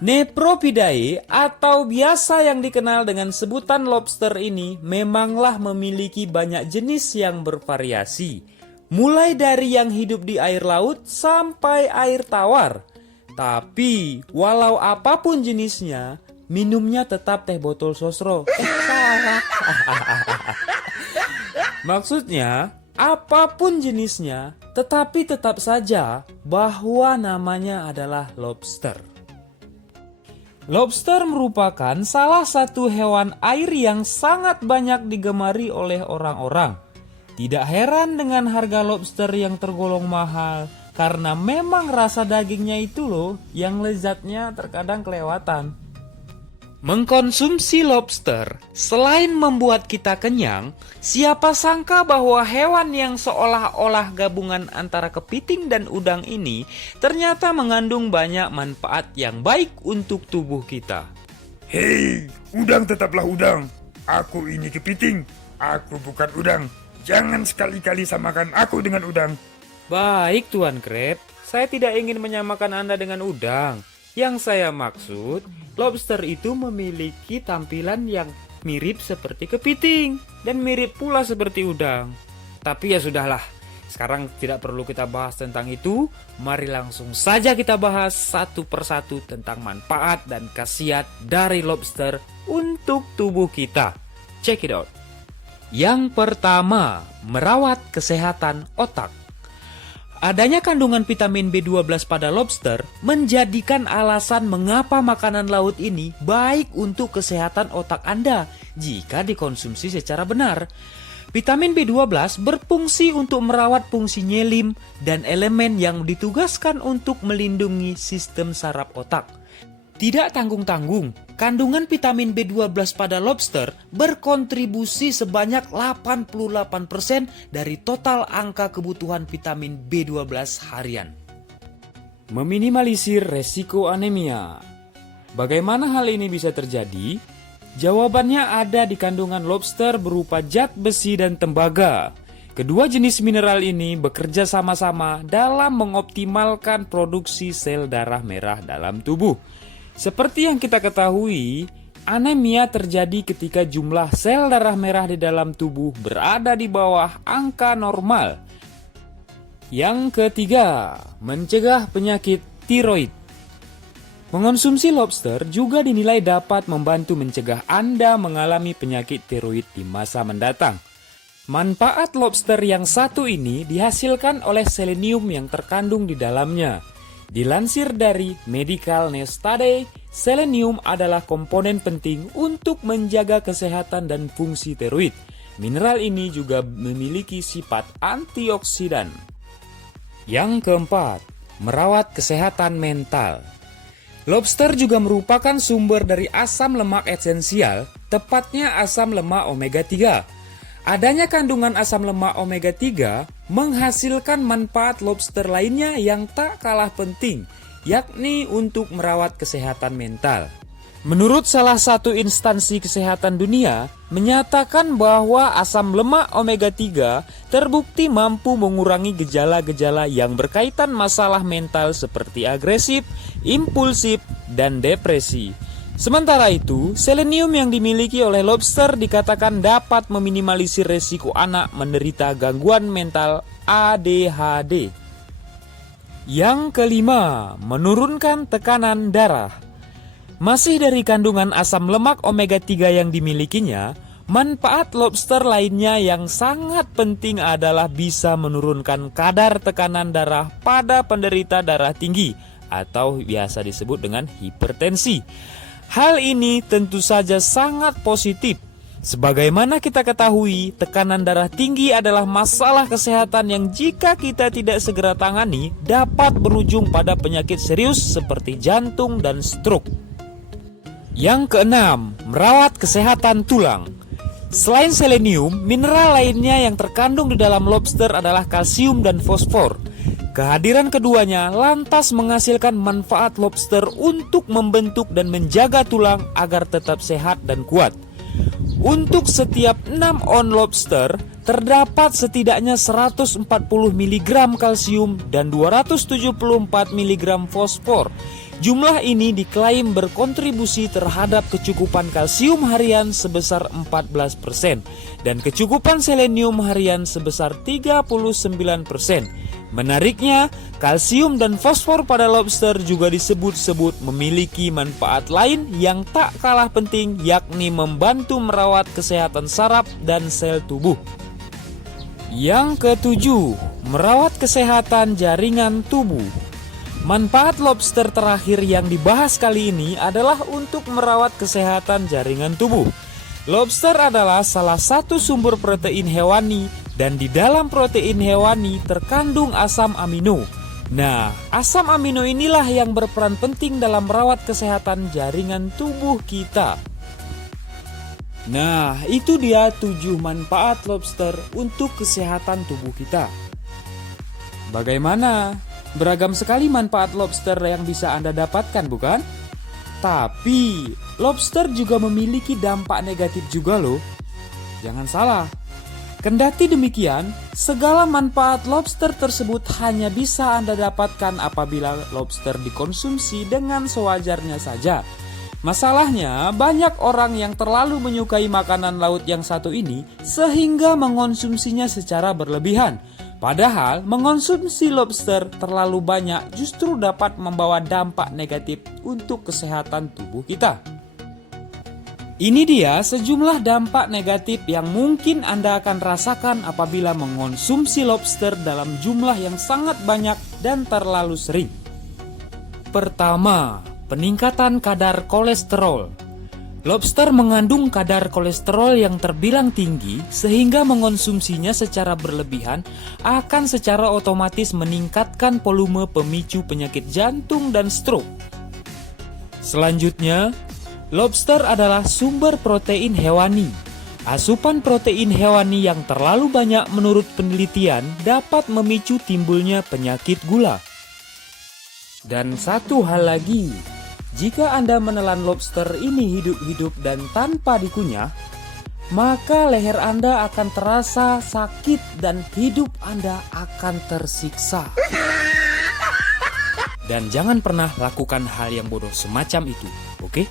Nephropidae atau biasa yang dikenal dengan sebutan lobster ini memanglah memiliki banyak jenis yang bervariasi. Mulai dari yang hidup di air laut sampai air tawar. Tapi walau apapun jenisnya, minumnya tetap teh botol sosro. Salah. Maksudnya, apapun jenisnya, tetapi tetap saja bahwa namanya adalah lobster. Lobster merupakan salah satu hewan air yang sangat banyak digemari oleh orang-orang. Tidak heran dengan harga lobster yang tergolong mahal, karena memang rasa dagingnya itu loh yang lezatnya terkadang kelewatan. Mengkonsumsi lobster selain membuat kita kenyang, siapa sangka bahwa hewan yang seolah-olah gabungan antara kepiting dan udang ini ternyata mengandung banyak manfaat yang baik untuk tubuh kita. Hei, udang tetaplah udang. Aku ini kepiting, aku bukan udang. Jangan sekali-kali samakan aku dengan udang. Baik Tuan Crab, saya tidak ingin menyamakan Anda dengan udang. Yang saya maksud, lobster itu memiliki tampilan yang mirip seperti kepiting dan mirip pula seperti udang. Tapi ya sudahlah, sekarang tidak perlu kita bahas tentang itu. Mari langsung saja kita bahas satu persatu tentang manfaat dan khasiat dari lobster untuk tubuh kita. Check it out. Yang pertama, merawat kesehatan otak. Adanya kandungan vitamin B12 pada lobster menjadikan alasan mengapa makanan laut ini baik untuk kesehatan otak Anda jika dikonsumsi secara benar. Vitamin B12 berfungsi untuk merawat fungsi nyelin dan elemen yang ditugaskan untuk melindungi sistem saraf otak. Tidak tanggung-tanggung, kandungan vitamin B12 pada lobster berkontribusi sebanyak 88% dari total angka kebutuhan vitamin B12 harian. Meminimalisir resiko anemia. Bagaimana hal ini bisa terjadi? Jawabannya ada di kandungan lobster berupa zat besi dan tembaga. Kedua jenis mineral ini bekerja sama-sama dalam mengoptimalkan produksi sel darah merah dalam tubuh. Seperti yang kita ketahui, anemia terjadi ketika jumlah sel darah merah di dalam tubuh berada di bawah angka normal. Yang ketiga, mencegah penyakit tiroid. Mengonsumsi lobster juga dinilai dapat membantu mencegah Anda mengalami penyakit tiroid di masa mendatang. Manfaat lobster yang satu ini dihasilkan oleh selenium yang terkandung di dalamnya. Dilansir dari Medical News Today, selenium adalah komponen penting untuk menjaga kesehatan dan fungsi tiroid. Mineral ini juga memiliki sifat antioksidan. Yang keempat, merawat kesehatan mental. Lobster juga merupakan sumber dari asam lemak esensial, tepatnya asam lemak omega 3. Adanya kandungan asam lemak omega 3 menghasilkan manfaat lobster lainnya yang tak kalah penting, yakni untuk merawat kesehatan mental. Menurut salah satu instansi kesehatan dunia, menyatakan bahwa asam lemak omega 3 terbukti mampu mengurangi gejala-gejala yang berkaitan masalah mental seperti agresif, impulsif, dan depresi. Sementara itu, selenium yang dimiliki oleh lobster dikatakan dapat meminimalisir resiko anak menderita gangguan mental ADHD. Yang kelima, menurunkan tekanan darah. Masih dari kandungan asam lemak omega 3 yang dimilikinya, manfaat lobster lainnya yang sangat penting adalah bisa menurunkan kadar tekanan darah pada penderita darah tinggi atau biasa disebut dengan hipertensi. Hal ini tentu saja sangat positif. Sebagaimana kita ketahui, tekanan darah tinggi adalah masalah kesehatan yang jika kita tidak segera tangani dapat berujung pada penyakit serius seperti jantung dan stroke. Yang keenam, merawat kesehatan tulang. Selain selenium, mineral lainnya yang terkandung di dalam lobster adalah kalsium dan fosfor. Kehadiran keduanya lantas menghasilkan manfaat lobster untuk membentuk dan menjaga tulang agar tetap sehat dan kuat. Untuk setiap 6 on lobster, terdapat setidaknya 140 mg kalsium dan 274 mg fosfor. Jumlah ini diklaim berkontribusi terhadap kecukupan kalsium harian sebesar 14% dan kecukupan selenium harian sebesar 39%. Menariknya, kalsium dan fosfor pada lobster juga disebut-sebut memiliki manfaat lain yang tak kalah penting, yakni membantu merawat kesehatan saraf dan sel tubuh. Yang ketujuh, merawat kesehatan jaringan tubuh. Manfaat lobster terakhir yang dibahas kali ini adalah untuk merawat kesehatan jaringan tubuh. Lobster adalah salah satu sumber protein hewani dan di dalam protein hewani terkandung asam amino. Nah, asam amino inilah yang berperan penting dalam merawat kesehatan jaringan tubuh kita. Nah, itu dia 7 manfaat lobster untuk kesehatan tubuh kita. Bagaimana? Beragam sekali manfaat lobster yang bisa Anda dapatkan, bukan? Tapi, lobster juga memiliki dampak negatif juga loh. Jangan salah. Kendati demikian, segala manfaat lobster tersebut hanya bisa Anda dapatkan apabila lobster dikonsumsi dengan sewajarnya saja. Masalahnya, banyak orang yang terlalu menyukai makanan laut yang satu ini sehingga mengonsumsinya secara berlebihan. Padahal, mengonsumsi lobster terlalu banyak justru dapat membawa dampak negatif untuk kesehatan tubuh kita. Ini dia sejumlah dampak negatif yang mungkin Anda akan rasakan apabila mengonsumsi lobster dalam jumlah yang sangat banyak dan terlalu sering. Pertama, peningkatan kadar kolesterol. Lobster mengandung kadar kolesterol yang terbilang tinggi sehingga mengonsumsinya secara berlebihan akan secara otomatis meningkatkan volume pemicu penyakit jantung dan stroke. Selanjutnya, lobster adalah sumber protein hewani. Asupan protein hewani yang terlalu banyak menurut penelitian dapat memicu timbulnya penyakit gula. Dan satu hal lagi, jika Anda menelan lobster ini hidup-hidup dan tanpa dikunyah, maka leher Anda akan terasa sakit dan hidup Anda akan tersiksa. Dan jangan pernah lakukan hal yang bodoh semacam itu, oke?